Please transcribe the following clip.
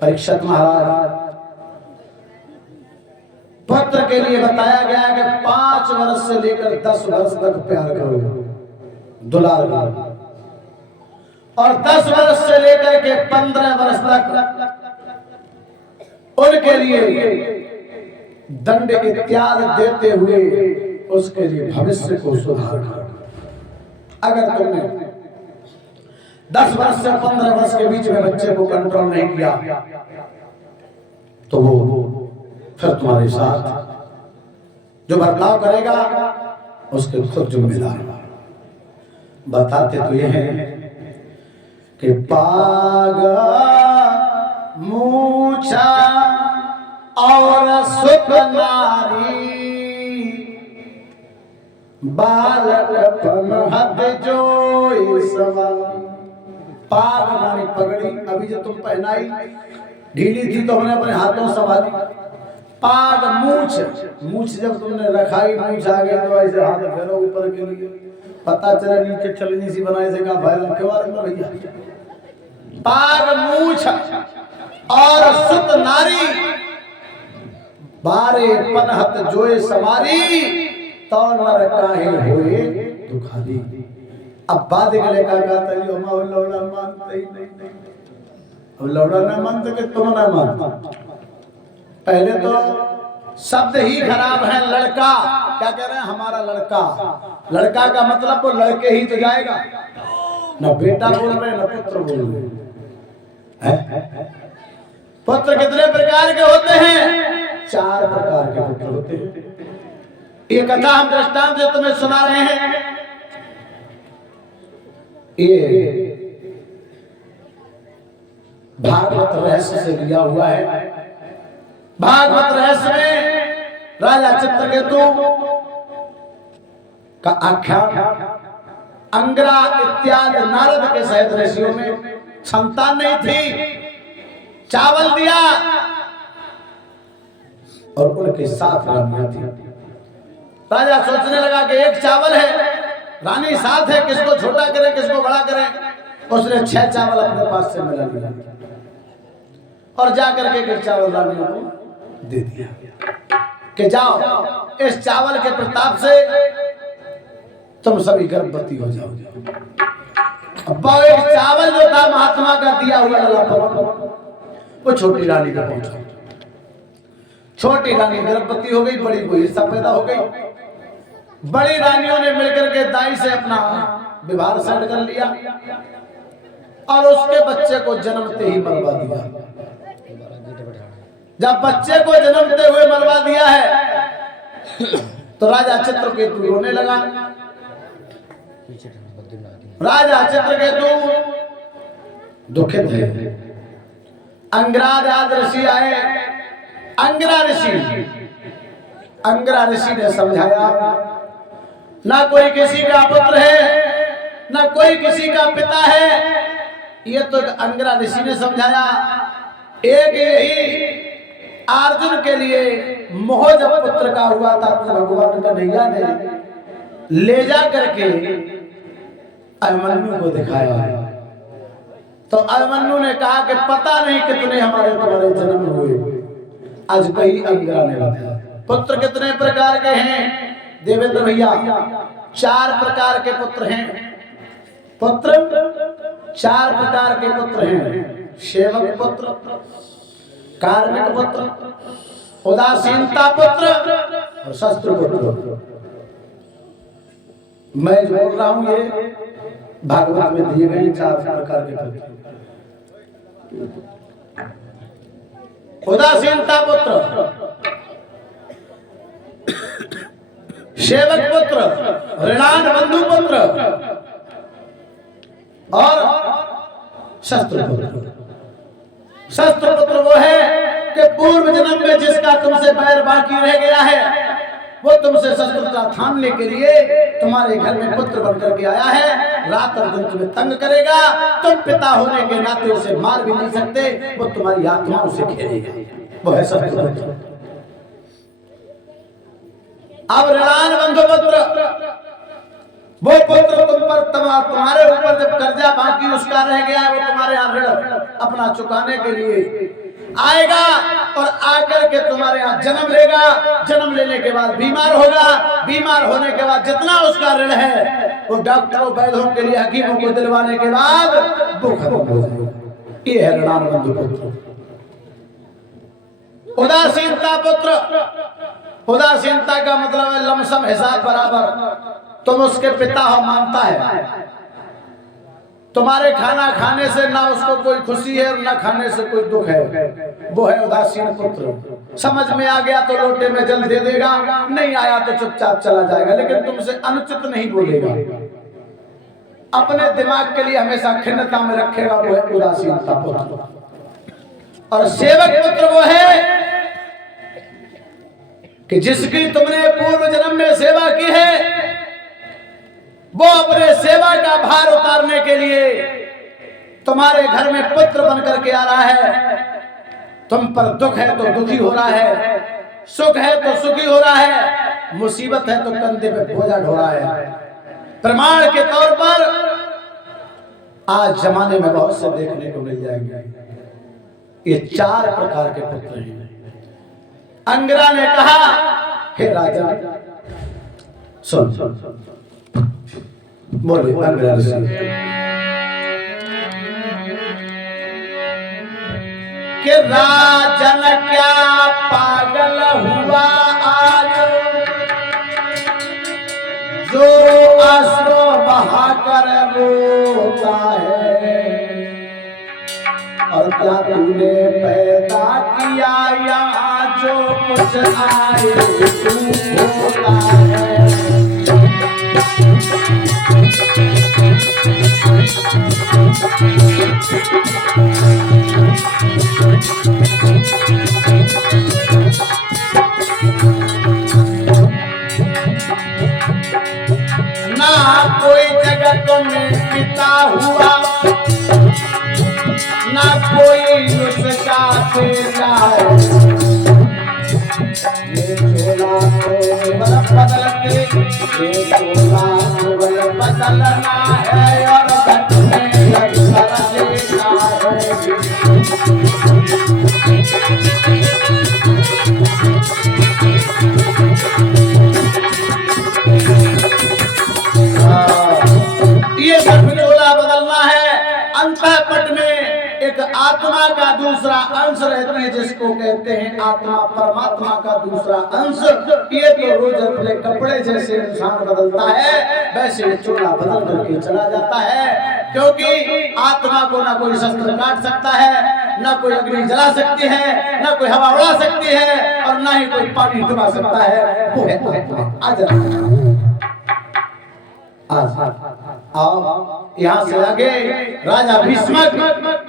परीक्षित महाराज, पुत्र के लिए बताया गया कि 5 वर्ष से लेकर 10 वर्ष तक प्यार करो, दुलार करो, और 10 वर्ष से लेकर के 15 वर्ष तक उनके लिए दंड इत्यादि देते हुए उसके लिए भविष्य को सुधार करो। अगर तुमने 10 वर्ष से 15 वर्ष के बीच में बच्चे को कंट्रोल नहीं किया तो वो फिर तुम्हारे साथ जो बर्ताव करेगा उसके खुद जिम्मेदार। बताते तो ये हैं कि पागा मूछा और सुख नारी बालक हद जो सवारी। पाग मानी पगड़ी, अभी जो तुम पहनाई ढीली थी तो हमने अपने हाथों संभाली। पाग मूछ, मूछ जब तुमने रखाई, मूछ आ गई तो ऐसे हाथ फेरो ऊपर के लिए, पता चला नीचे चलनी सी बनाए से कहा भाई क्यों आ रहे भैया। पाग मूछ और सुत नारी बारे पनहत जोए सवारी तो नर काहे होए दुखारी। अब बाद गले का कहता है हम लौड़ा मानते ही नहीं, अब लौड़ा ना मानते कि तुम ना मानते। पहले तो शब्द ही खराब है। लड़का क्या कह रहे हैं, हमारा लड़का। लड़का का मतलब वो लड़के ही तो जाएगा, न बेटा बोल रहे न पुत्र बोल रहे हैं। पुत्र कितने प्रकार के होते हैं? 4 प्रकार के पुत्र होते हैं। ये कथा हम दृष्टांत से तुम्हें सुना रहे हैं। ये भागवत रहस्य से लिया हुआ है। भागवत रहस्य में राजा चित्रकेतु का आख्यान, अंगरा इत्यादि नारद के सहित ऋषियों में संतान नहीं थी, चावल दिया और उनके 7 रानियां थी। राजा सोचने लगा कि एक चावल है, रानी 7 है, किसको छोटा करे किसको बड़ा करे। उसने 6 चावल अपने पास से मिला लिया और जाकर के एक चावल रानियों को दे दिया कि जाओ इस चावल के प्रताप से तुम सभी गर्भवती हो जाओगे। अब एक चावल जो था महात्मा का दिया हुआ वो छोटी रानी का पहुंचा। छोटी रानी गर्भवती हो गई, बड़ी को हिस्सा पैदा हो गई। बड़ी रानियों ने मिलकर के दाई से अपना विवाह सेट कर लिया और उसके बच्चे को जन्मते ही मरवा दिया। जब बच्चे को जन्मते हुए मरवा दिया है तो राजा चित्रकेतु रोने लगा। राजा चित्रकेतु दुखित है। अंगराज ऋषि आए। अंगरा ऋषि ने समझाया, ना कोई किसी का पुत्र है ना कोई किसी का पिता है। ये तो अंगरा ऋषि ने समझाया। एक यही अर्जुन के लिए मोह जब पुत्र का हुआ था तो भगवान कन्हैया ने ले जा करके अभिमन्यु को दिखाया। तो अभिमन्यु ने कहा कि पता नहीं कितने हमारे तुम्हारे जन्म हुए। आज कहीं अंगरा ने बताया। पुत्र कितने प्रकार के हैं देवेंद्र भैया? 4 प्रकार के पुत्र हैं। पुत्र 4 प्रकार के पुत्र हैं। सेवक पुत्र, कार्मिक पुत्र, उदासीनता पुत्र और शस्त्र पुत्र। मैं बोल रहा हूं ये भागवत में दिए गए 4 प्रकार के पुत्र। उदासीनता पुत्र, सेवक पुत्र, ऋणान बंधु पुत्र और शस्त्र पुत्र। शस्त्र पुत्र वो है कि पूर्व जन्म में जिसका तुमसे बैर बाकी रह गया है वो तुमसे शस्त्रता थामने के लिए तुम्हारे घर में पुत्र बनकर के आया है। रात और दिन तुम्हें तंग करेगा। तुम पिता होने के नाते उसे मार भी नहीं सकते, वो तुम्हारी आत्माओं से खेलेगा। वो है शस्त्र पुत्र। अब ऋणान बंधु पुत्र, वो पुत्र तुम पर तुम्हारे ऊपर जब कर्जा बाकी उसका रह गया है, वो तुम्हारे यहाँ ऋण अपना चुकाने के लिए आएगा और आकर के तुम्हारे यहाँ जन्म लेगा, जन्म लेने के बाद बीमार होगा, बीमार होने के बाद जितना उसका ऋण है वो डॉक्टरों वैद्यों के लिए, हकीमों को दिलवाने के बाद वो खत्म हो जाएगा। ये है ऋणानुबंध पुत्र। उदासीनता पुत्र, उदासीनता का मतलब है लमसम हिसाब बराबर। तुम उसके पिता हो मानता है, तुम्हारे खाना खाने से ना उसको कोई खुशी है और ना खाने से कोई दुख है, वो है उदासीन पुत्र। समझ में आ गया तो लोटे में जल दे देगा, नहीं आया तो चुपचाप चला जाएगा, लेकिन तुमसे अनुचित नहीं बोलेगा, अपने दिमाग के लिए हमेशा खिन्नता में रखेगा, वो है उदासीनता पुत्र। और सेवक पुत्र वो है कि जिसकी तुमने पूर्व जन्म में सेवा की है, वो अपने सेवा का भार उतारने के लिए तुम्हारे घर में पुत्र बनकर के आ रहा है। तुम पर दुख है तो दुखी हो रहा है, सुख है तो सुखी हो रहा है, मुसीबत है तो कंधे पे बोझा ढो रहा है। प्रमाण के तौर पर आज जमाने में बहुत से देखने को मिल जाएंगे। ये 4 प्रकार के पुत्र हैं। अंगिरा ने कहा, हे राजा सुन, बोले अंगिरा ऋषि, कि राजन क्या पागल हुआ आज, जो अश्रु बहाकर रोता है, और क्या तूने पैदा किया यहाँ जो कुछ आए तू होता है। ना कोई जगत में पिता हुआ, ना कोई उसका बेटा है, ये चोला तो बदल के, ये चोला तो बदलना है, और घट में लग देना ये चोला बदलना है। अंतःपट में एक आत्मा का दूसरा अंश रहते हैं, जिसको कहते हैं आत्मा, परमात्मा का दूसरा अंश। ये तो रोज अपने कपड़े जैसे इंसान बदलता है, वैसे चोला बदल करके चला जाता है, क्योंकि आत्मा को ना कोई शस्त्र काट सकता है, ना कोई अग्नि जला सकती है, ना कोई हवा उड़ा सकती है, और ना ही कोई पानी डुबा सकता है। वो है आत्मा। आज आओ यहाँ से आगे राजा भीष्मक